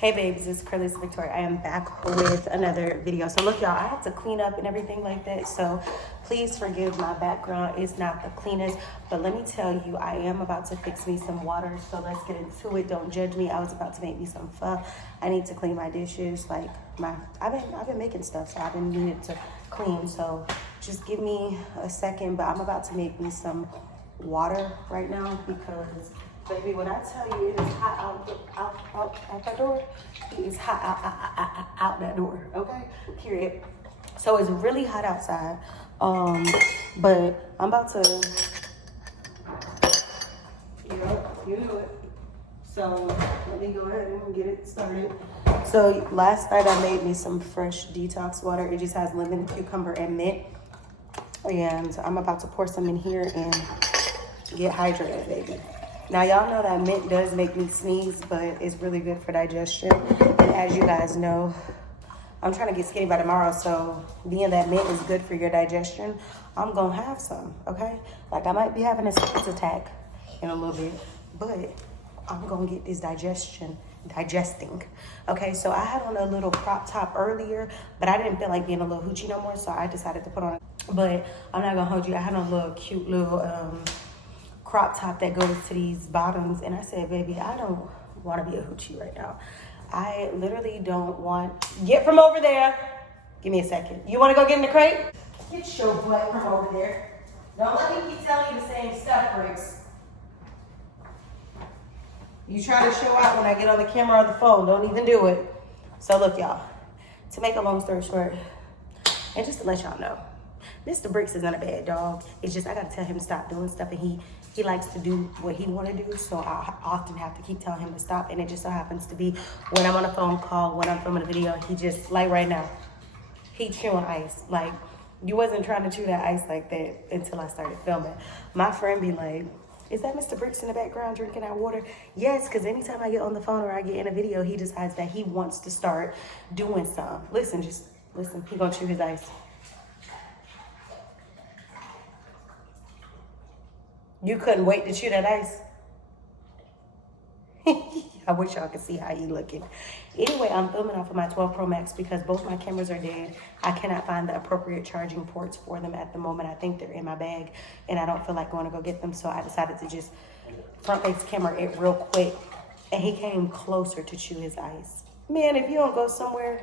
Hey babes, it's Curly's Victoria. I am back with another video. So look y'all, I have to clean up and everything like that. So please forgive my background. It's not the cleanest, but let me tell you, I am about to fix me some water. So let's get into it. Don't judge me. I was about to make me some pho. I need to clean my dishes. Like I've been making stuff, so I've been needing to clean. So just give me a second, but I'm about to make me some water right now because baby, when I tell you it is hot out that door, it is hot out that door, okay? Period. So it's really hot outside, but I'm about to, you know it. So let me go ahead and get it started. So last night I made me some fresh detox water. It just has lemon, cucumber, and mint. And I'm about to pour some in here and get hydrated, baby. Now, y'all know that mint does make me sneeze, but it's really good for digestion. And as you guys know, I'm trying to get skinny by tomorrow, so being that mint is good for your digestion, I'm gonna have some, okay? Like, I might be having a sneeze attack in a little bit, but I'm gonna get this digesting. Okay, so I had on a little crop top earlier, but I didn't feel like being a little hoochie no more, so I decided to put on it. But I'm not gonna hold you. I had on a little cute little crop top that goes to these bottoms, and I said, baby, I don't want to be a hoochie right now. I literally don't want. Get from over there. Give me a second. You want to go get in the crate? Get your butt from over there. Don't let me keep telling you the same stuff, Briggs. You try to show out when I get on the camera or the phone. Don't even do it. So look, y'all, to make a long story short, and just to let y'all know, Mr. Briggs is not a bad dog. It's just I gotta tell him to stop doing stuff, and he likes to do what he want to do, so I often have to keep telling him to stop. And it just so happens to be when I'm on a phone call, when I'm filming a video, he just, like right now, he chewing ice. Like, you wasn't trying to chew that ice like that until I started filming. My friend be like, is that Mr. Briggs in the background drinking that water? Yes, because anytime I get on the phone or I get in a video, he decides that he wants to start doing some. Listen, just listen, he gonna chew his ice. You couldn't wait to chew that ice. I wish y'all could see how you looking. Anyway, I'm filming off of my 12 Pro Max because both my cameras are dead. I cannot find the appropriate charging ports for them at the moment. I think they're in my bag, and I don't feel like going to go get them, so I decided to just front face camera it real quick. And he came closer to chew his ice. Man, if you don't go somewhere.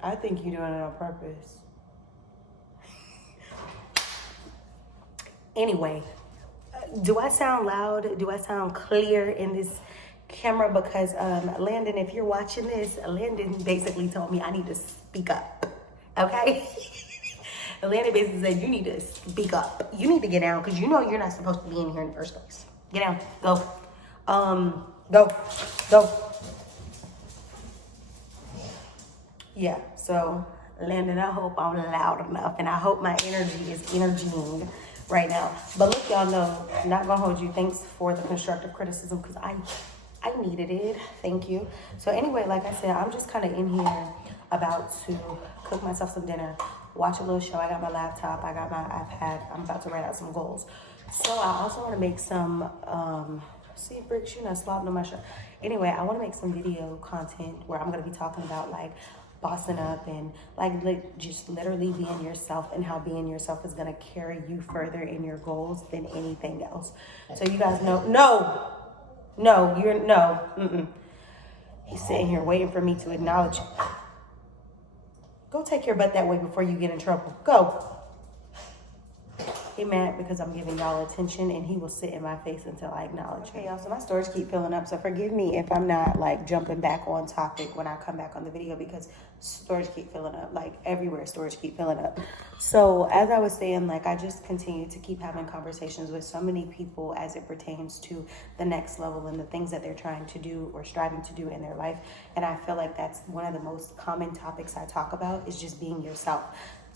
I think you're doing it on purpose. Anyway, do I sound loud? Do I sound clear in this camera? Because Landon, if you're watching this, Landon basically told me I need to speak up, okay? Landon basically said, you need to speak up. You need to get down because you know you're not supposed to be in here in the first place. Get down, go. Go. Yeah, so Landon, I hope I'm loud enough, and I hope my energy is energying right now. But look, y'all know, not gonna hold you. Thanks for the constructive criticism because I needed it. Thank you. So anyway, like I said, I'm just kind of in here about to cook myself some dinner, watch a little show. I got my laptop, I got my iPad. I'm about to write out some goals. So I also want to make some, see, Briggs, you know, slobbing on my shirt. Anyway, I want to make some video content where I'm going to be talking about like bossing up and like just literally being yourself, and how being yourself is going to carry you further in your goals than anything else. So you guys know, He's sitting here waiting for me to acknowledge. Go take your butt that way before you get in trouble. Go. He mad because I'm giving y'all attention, and he will sit in my face until I acknowledge him. Okay, y'all, so my storage keep filling up, so forgive me if I'm not like jumping back on topic when I come back on the video, because storage keep filling up, like everywhere storage keep filling up. So as I was saying, like I just continue to keep having conversations with so many people as it pertains to the next level and the things that they're trying to do or striving to do in their life. And I feel like that's one of the most common topics I talk about, is just being yourself.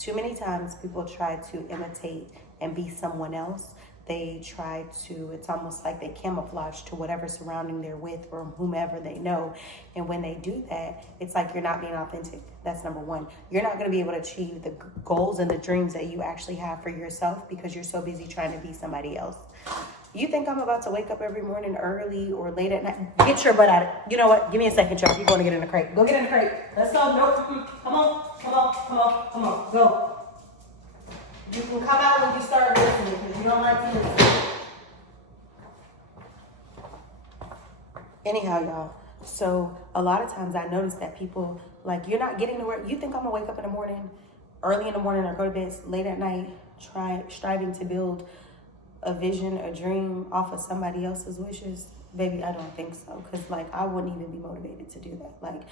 Too many times people try to imitate and be someone else. They try to, it's almost like they camouflage to whatever surrounding they're with or whomever they know. And when they do that, it's like you're not being authentic. That's number one. You're not going to be able to achieve the goals and the dreams that you actually have for yourself because you're so busy trying to be somebody else. You think I'm about to wake up every morning early or late at night? Get your butt out of it. You know what? Give me a second, Chuck. You're going to get in the crate. Go get in the crate. Let's go. Nope. Come on. Come on. Come on. Come on. Go. You can come out when you start listening because you don't like to listen. Anyhow, y'all. So a lot of times I notice that people, like, you're not getting to work. You think I'm going to wake up in the morning, early in the morning, or go to bed late at night, striving to build a vision, a dream off of somebody else's wishes? Baby, I don't think so. Because, like, I wouldn't even be motivated to do that. Like,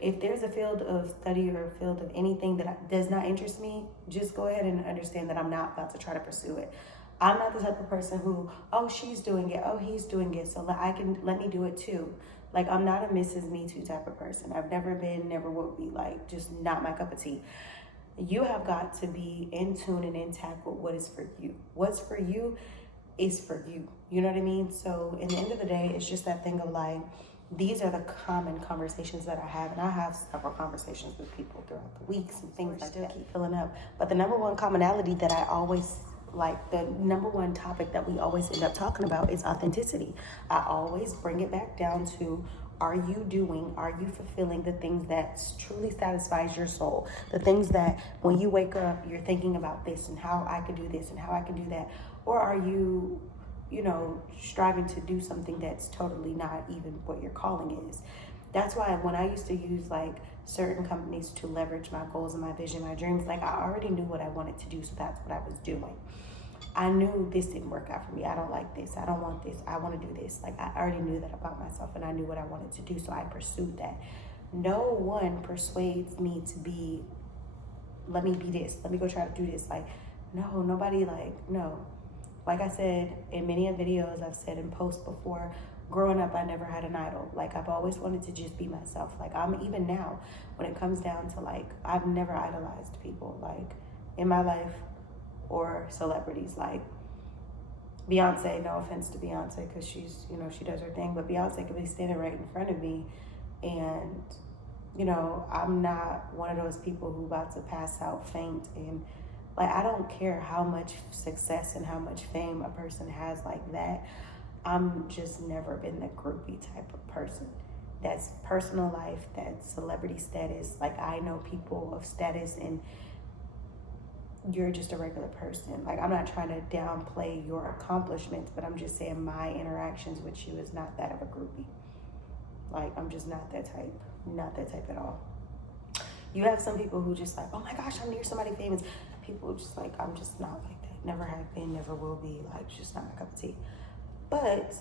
if there's a field of study or a field of anything that does not interest me, just go ahead and understand that I'm not about to try to pursue it. I'm not the type of person who, oh, she's doing it, oh, he's doing it, so let me do it too. Like, I'm not a Mrs. Me Too type of person. I've never been, never will be. Like, just not my cup of tea. You have got to be in tune and intact with what is for you. What's for you is for you. You know what I mean? So in the end of the day, it's just that thing of like, these are the common conversations that I have. And I have several conversations with people throughout the weeks and things like that. Keep filling up. But the number one commonality that I always, like, the number one topic that we always end up talking about is authenticity. I always bring it back down to, are you fulfilling the things that truly satisfies your soul? The things that when you wake up, you're thinking about this and how I could do this and how I can do that. Or are you, striving to do something that's totally not even what your calling is? That's why when I used to use like certain companies to leverage my goals and my vision, my dreams, like I already knew what I wanted to do. So that's what I was doing. I knew this didn't work out for me. I don't like this. I don't want this. I want to do this. Like, I already knew that about myself and I knew what I wanted to do. So I pursued that. No one persuades me to be, let me be this. Let me go try to do this. Like, no, nobody, like, no. Like I said in many videos, I've said in posts before, growing up, I never had an idol. Like, I've always wanted to just be myself. Like, I'm even now, when it comes down to like, I've never idolized people like in my life or celebrities. Like Beyonce, no offense to Beyonce, because she's, she does her thing, but Beyonce could be standing right in front of me and, I'm not one of those people who about to pass out, faint, and like, I don't care how much success and how much fame a person has like that. I'm just never been the groupie type of person. That's personal life, that's celebrity status. Like, I know people of status and you're just a regular person. Like, I'm not trying to downplay your accomplishments, but I'm just saying my interactions with you is not that of a groupie. Like, I'm just not that type at all. You have some people who just like, oh my gosh, I'm near somebody famous. People just like, I'm just not like that. Never have been, never will be. Like, just not my cup of tea. But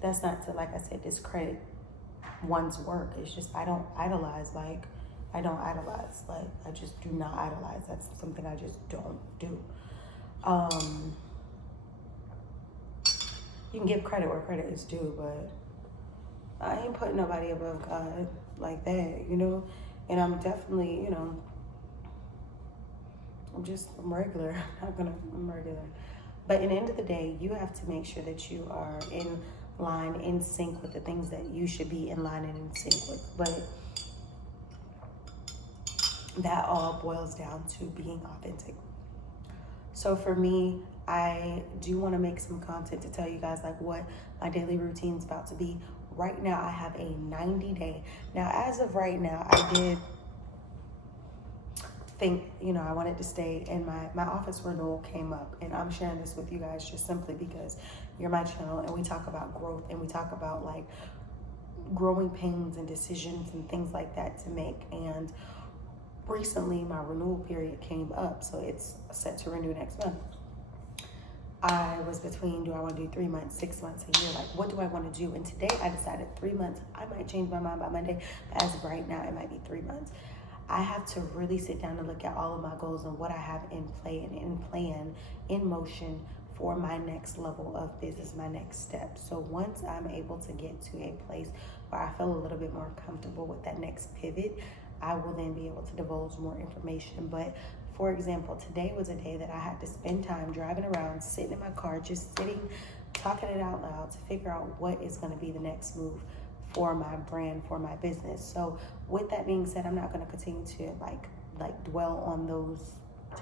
that's not to, like I said, discredit one's work. It's just, I don't idolize. Like, I just do not idolize. That's something I just don't do. You can give credit where credit is due, but I ain't putting nobody above God like that, And I'm definitely, I'm regular. I'm regular. But in the end of the day, you have to make sure that you are in line, in sync with the things that you should be in line and in sync with. But that all boils down to being authentic. So for me, I do want to make some content to tell you guys like what my daily routine is about to be. Right now, I have a 90-day. Now, as of right now, I did think, I wanted to stay, and my office renewal came up, and I'm sharing this with you guys just simply because you're my channel, and we talk about growth, and we talk about like growing pains and decisions and things like that to make. And recently, my renewal period came up, so it's set to renew next month. I was between, do I want to do 3 months, 6 months, a year? Like, what do I want to do? And today I decided 3 months. I might change my mind by Monday, but as of right now, it might be 3 months. I have to really sit down and look at all of my goals and what I have in play and in plan, in motion for my next level of business, my next step. So once I'm able to get to a place where I feel a little bit more comfortable with that next pivot, I will then be able to divulge more information. But for example, today was a day that I had to spend time driving around, sitting in my car, just sitting, talking it out loud to figure out what is going to be the next move for my brand, for my business. So with that being said, I'm not going to continue to like dwell on those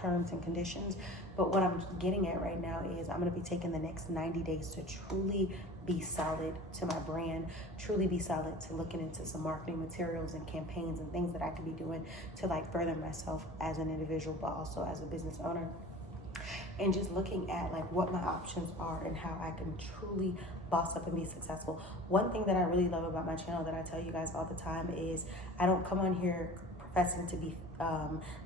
terms and conditions. But what I'm getting at right now is I'm going to be taking the next 90 days to truly be solid to my brand, truly be solid to looking into some marketing materials and campaigns and things that I could be doing to like further myself as an individual, but also as a business owner. And just looking at like what my options are and how I can truly boss up and be successful. One thing that I really love about my channel that I tell you guys all the time is I don't come on here professing to be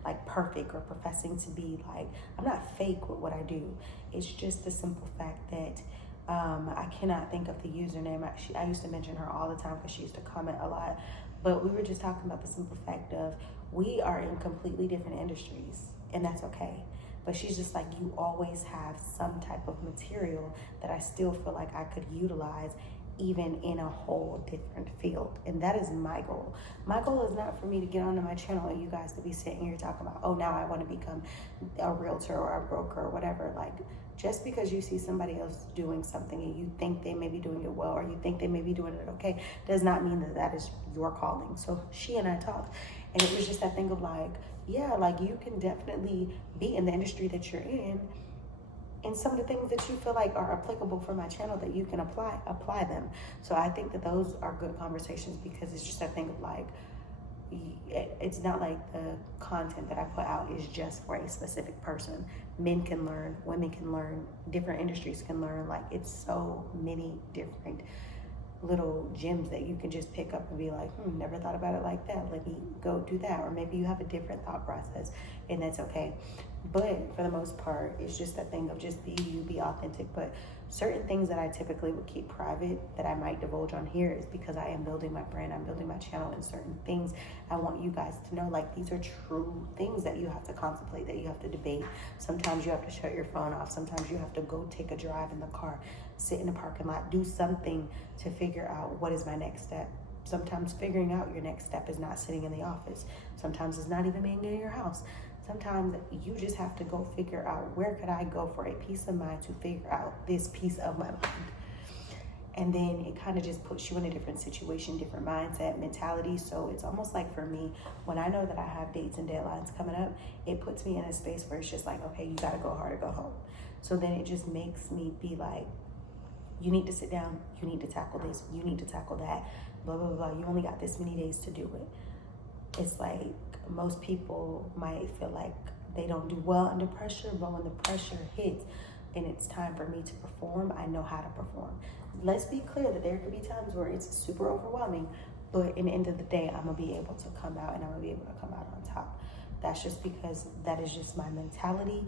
like perfect or professing to be like, I'm not fake with what I do. It's just the simple fact that I cannot think of the username. I used to mention her all the time because she used to comment a lot. But we were just talking about the simple fact of we are in completely different industries, and that's okay. But she's just like, you always have some type of material that I still feel like I could utilize even in a whole different field. And that is my goal. My goal is not for me to get onto my channel and you guys to be sitting here talking about, oh, now I want to become a realtor or a broker or whatever. Like, just because you see somebody else doing something and you think they may be doing it well or you think they may be doing it okay, does not mean that that is your calling. So she and I talked, and it was just that thing of like, yeah, like you can definitely be in the industry that you're in, and some of the things that you feel like are applicable for my channel that you can apply them. So I think that those are good conversations, because it's just that thing of like, it's not like the content that I put out is just for a specific person. Men can learn, women can learn, different industries can learn. Like, it's so many different little gems that you can just pick up and be like, never thought about it like that. Let me go do that. Or maybe you have a different thought process, and that's okay. But for the most part, it's just that thing of just be you, be authentic. But certain things that I typically would keep private that I might divulge on here is because I am building my brand, I'm building my channel, and certain things I want you guys to know, like, these are true things that you have to contemplate, that you have to debate. Sometimes you have to shut your phone off. Sometimes you have to go take a drive in the car, sit in the parking lot, do something to figure out what is my next step. Sometimes figuring out your next step is not sitting in the office. Sometimes it's not even being in your house. Sometimes you just have to go figure out, where could I go for a peace of mind to figure out this piece of my mind? And then it kind of just puts you in a different situation, different mindset, mentality. So it's almost like, for me, when I know that I have dates and deadlines coming up, it puts me in a space where it's just like, okay, you got to go hard or go home. So then it just makes me be like, you need to sit down, you need to tackle this, you need to tackle that, blah, blah, blah. You only got this many days to do it. It's like, most people might feel like they don't do well under pressure, but when the pressure hits and it's time for me to perform, I know how to perform. Let's be clear that there could be times where it's super overwhelming, but in the end of the day, I'm gonna be able to come out, and I'm gonna be able to come out on top. That's just because that is just my mentality.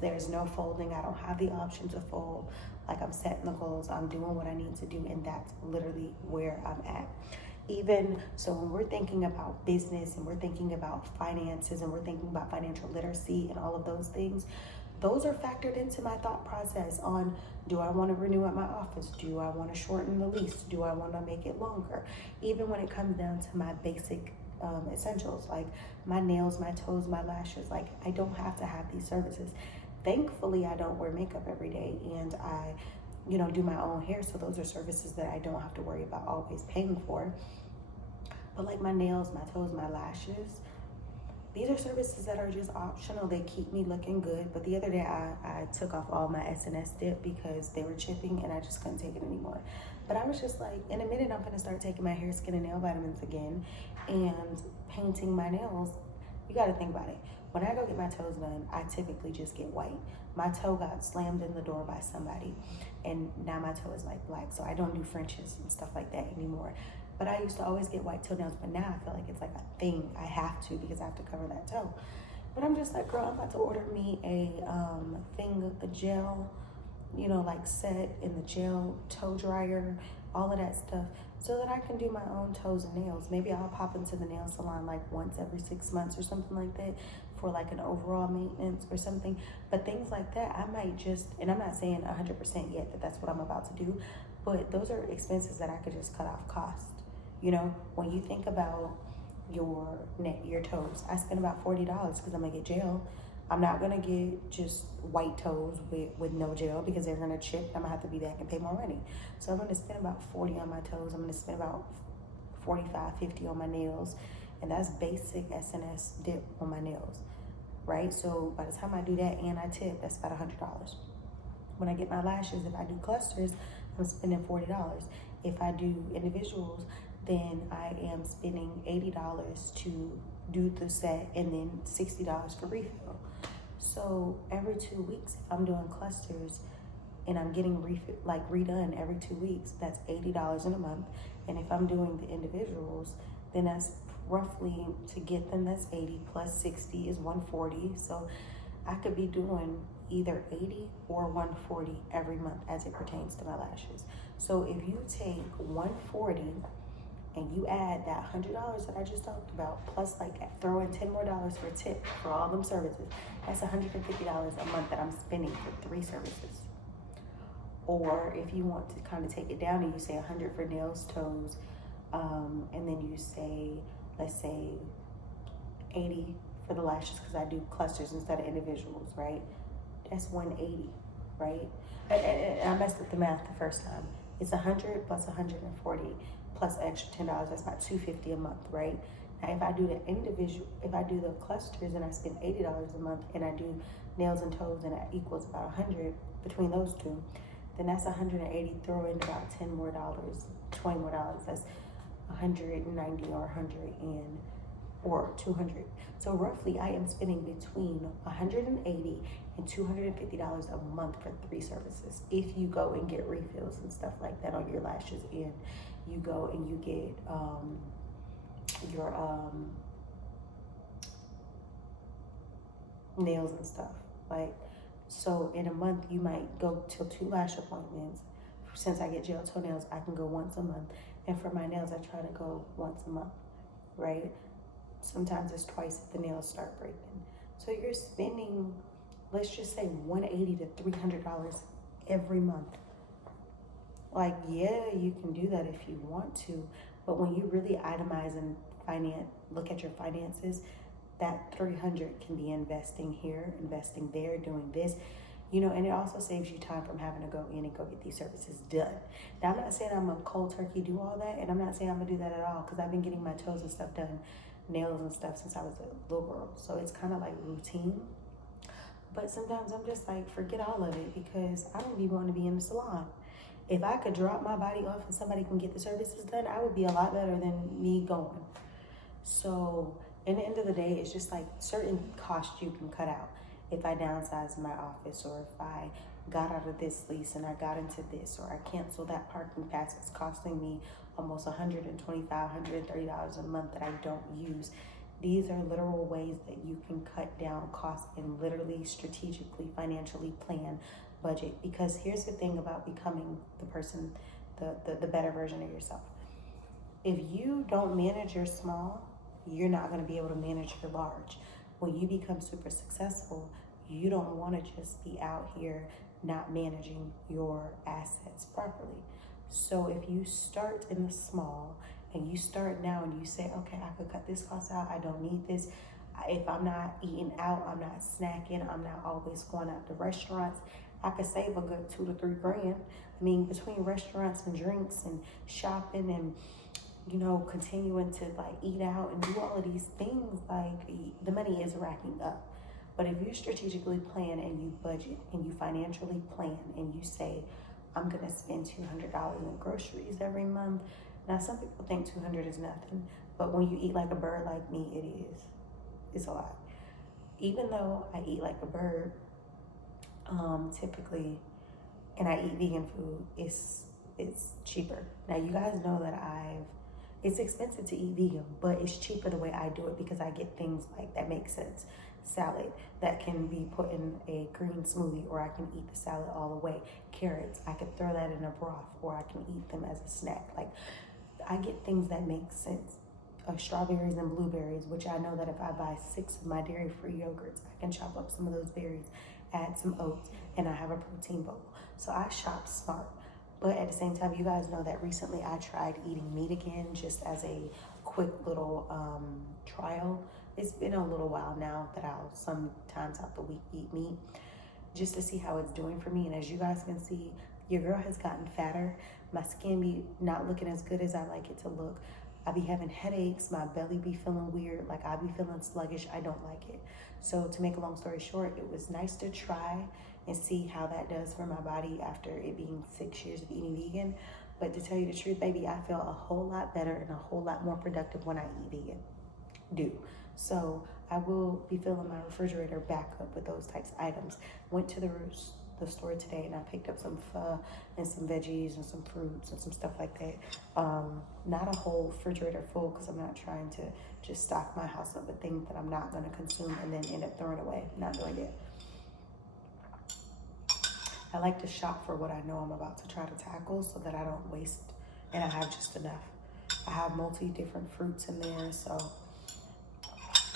There's no folding. I don't have the option to fold. Like, I'm setting the goals, I'm doing what I need to do, and that's literally where I'm at. Even so, when we're thinking about business and we're thinking about finances and we're thinking about financial literacy and all of those things, those are factored into my thought process on, do I want to renew at my office? Do I want to shorten the lease? Do I want to make it longer? Even when it comes down to my basic essentials, like my nails, my toes, my lashes, like, I don't have to have these services. Thankfully, I don't wear makeup every day, and I do my own hair. So those are services that I don't have to worry about always paying for. But like my nails, my toes, my lashes, these are services that are just optional. They keep me looking good. But the other day I took off all my SNS dip because they were chipping and I just couldn't take it anymore. But I was just like, in a minute, I'm gonna start taking my hair, skin, and nail vitamins again and painting my nails. You gotta think about it. When I go get my toes done, I typically just get white. My toe got slammed in the door by somebody, and now my toe is like black. So I don't do Frenches and stuff like that anymore. But I used to always get white toenails, but now I feel like it's like a thing. I have to, because I have to cover that toe. But I'm just like, girl, I'm about to order me a gel, like set in the gel, toe dryer, all of that stuff, so that I can do my own toes and nails. Maybe I'll pop into the nail salon like once every 6 months or something like that, for like an overall maintenance or something. But things like that, I might just, and I'm not saying 100% yet that that's what I'm about to do, but those are expenses that I could just cut off cost. When you think about your toes, I spend about $40 because I'm gonna get gel. I'm not gonna get just white toes with no gel because they're gonna chip. I'm gonna have to be back and pay more money. So I'm gonna spend about 40 on my toes. I'm gonna spend about 45, 50 on my nails. And that's basic SNS dip on my nails, right? So by the time I do that and I tip, that's about $100. When I get my lashes, if I do clusters, I'm spending $40. If I do individuals, then I am spending $80 to do the set and then $60 for refill. So every 2 weeks, if I'm doing clusters and I'm getting redone every 2 weeks, that's $80 in a month. And if I'm doing the individuals, then that's roughly, to get them, that's 80 plus 60 is 140. So I could be doing either 80 or 140 every month as it pertains to my lashes. So if you take 140 and you add that $100 that I just talked about, plus like throw in $10 more for a tip for all them services, that's $150 a month that I'm spending for 3 services. Or if you want to kind of take it down and you say 100 for nails, toes, and then you say, let's say 80 for the lashes because I do clusters instead of individuals, right? That's 180, right? And I messed up the math the first time. It's 100 plus 140 plus an extra $10. That's about $250 a month, right? Now, if I do the individual, if I do the clusters and I spend $80 a month, and I do nails and toes and that equals about 100 between those two, then that's 180. Throw in about $10 more, $20 more. That's 190 or 100 or 200. So roughly, I am spending between 180 and $250 a month for 3 services. If you go and get refills and stuff like that on your lashes, and you go and you get your nails and stuff, like, so in a month you might go to 2 lash appointments. Since I get gel toenails, I can go once a month, and for my nails, I try to go once a month, right? Sometimes it's twice if the nails start breaking. So you're spending, let's just say $180 to $300 every month. Like, yeah, you can do that if you want to, but when you really itemize and look at your finances, that $300 can be investing here, investing there, doing this, and it also saves you time from having to go in and go get these services done. Now, I'm not saying I'm a cold turkey do all that, and I'm not saying I'm gonna do that at all, because I've been getting my toes and stuff done, nails and stuff, since I was a little girl. So it's kind of like routine. But sometimes I'm just like, forget all of it, because I don't be wanting to be in the salon. If I could drop my body off and somebody can get the services done, I would be a lot better than me going. So in the end of the day, it's just like certain costs you can cut out. If I downsize my office, or if I got out of this lease and I got into this, or I canceled that parking pass, it's costing me almost $125, $130 a month that I don't use. These are literal ways that you can cut down costs and literally strategically, financially plan, budget. Because here's the thing about becoming the person, the better version of yourself. If you don't manage your small, you're not going to be able to manage your large. When you become super successful, you don't want to just be out here not managing your assets properly. So if you start in the small and you start now and you say, okay, I could cut this cost out, I don't need this. If I'm not eating out, I'm not snacking, I'm not always going out to restaurants, I could save a good $2 to $3 grand. I mean, between restaurants and drinks and shopping and continuing to like eat out and do all of these things, like the money is racking up. But if you strategically plan and you budget and you financially plan and you say, I'm gonna spend $200 in groceries every month. Now, some people think 200 is nothing, but when you eat like a bird like me, it is. It's a lot. Even though I eat like a bird, typically, and I eat vegan food, it's cheaper. Now, you guys know that it's expensive to eat vegan, but it's cheaper the way I do it because I get things like that make sense. Salad that can be put in a green smoothie, or I can eat the salad all the way. Carrots, I could throw that in a broth, or I can eat them as a snack. Like, I get things that make sense. Strawberries and blueberries, which I know that if I buy 6 of my dairy-free yogurts, I can chop up some of those berries, add some oats, and I have a protein bowl. So I shop smart. But at the same time, you guys know that recently I tried eating meat again, just as a quick little trial, it's been a little while now that I'll sometimes out the week eat meat just to see how it's doing for me. And as you guys can see, your girl has gotten fatter. My skin be not looking as good as I like it to look. I be having headaches, my belly be feeling weird, like I be feeling sluggish. I don't like it. So to make a long story short, it was nice to try and see how that does for my body after it being 6 years of eating vegan. But to tell you the truth, baby, I feel a whole lot better and a whole lot more productive when I eat vegan. So I will be filling my refrigerator back up with those types of items. Went to the store today and I picked up some pho and some veggies and some fruits and some stuff like that. Not a whole refrigerator full because I'm not trying to just stock my house up with things that I'm not going to consume and then end up throwing away. Not doing it. I like to shop for what I know I'm about to try to tackle so that I don't waste and I have just enough. I have different fruits in there, so.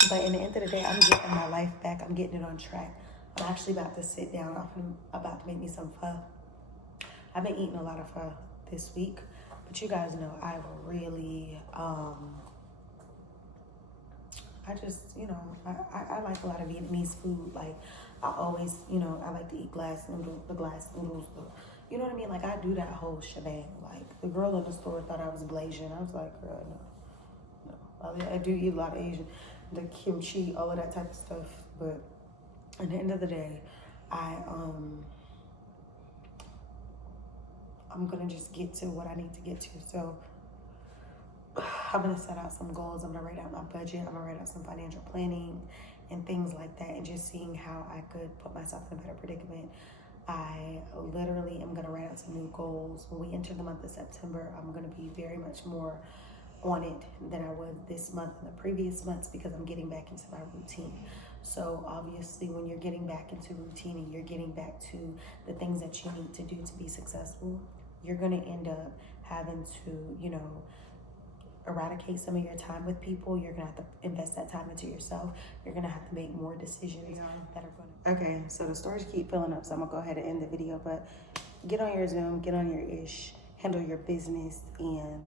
But in the end of the day, I'm getting my life back. I'm getting it on track. I'm actually about to sit down. I'm about to make me some pho. I've been eating a lot of pho this week, but you guys know I really, I just, I like a lot of Vietnamese food. Like, I always, I like to eat the glass noodles, you know what I mean? Like, I do that whole shebang. Like, the girl in the store thought I was Blasian. I was like, girl, no. I do eat a lot of Asian, the kimchi, all of that type of stuff. But at the end of the day, I'm gonna just get to what I need to get to. So I'm gonna set out some goals. I'm gonna write out my budget. I'm gonna write out some financial planning and things like that, and just seeing how I could put myself in a better predicament. I literally am gonna write out some new goals. When we enter the month of September, I'm gonna be very much more on it than I was this month and the previous months because I'm getting back into my routine. So obviously when you're getting back into routine and you're getting back to the things that you need to do to be successful, you're gonna end up having to, eradicate some of your time with people. You're gonna have to invest that time into yourself. You're gonna have to make more decisions that are gonna. Okay, so the stores keep filling up, so I'm gonna go ahead and end the video, but get on your Zoom, get on your ish, handle your business, and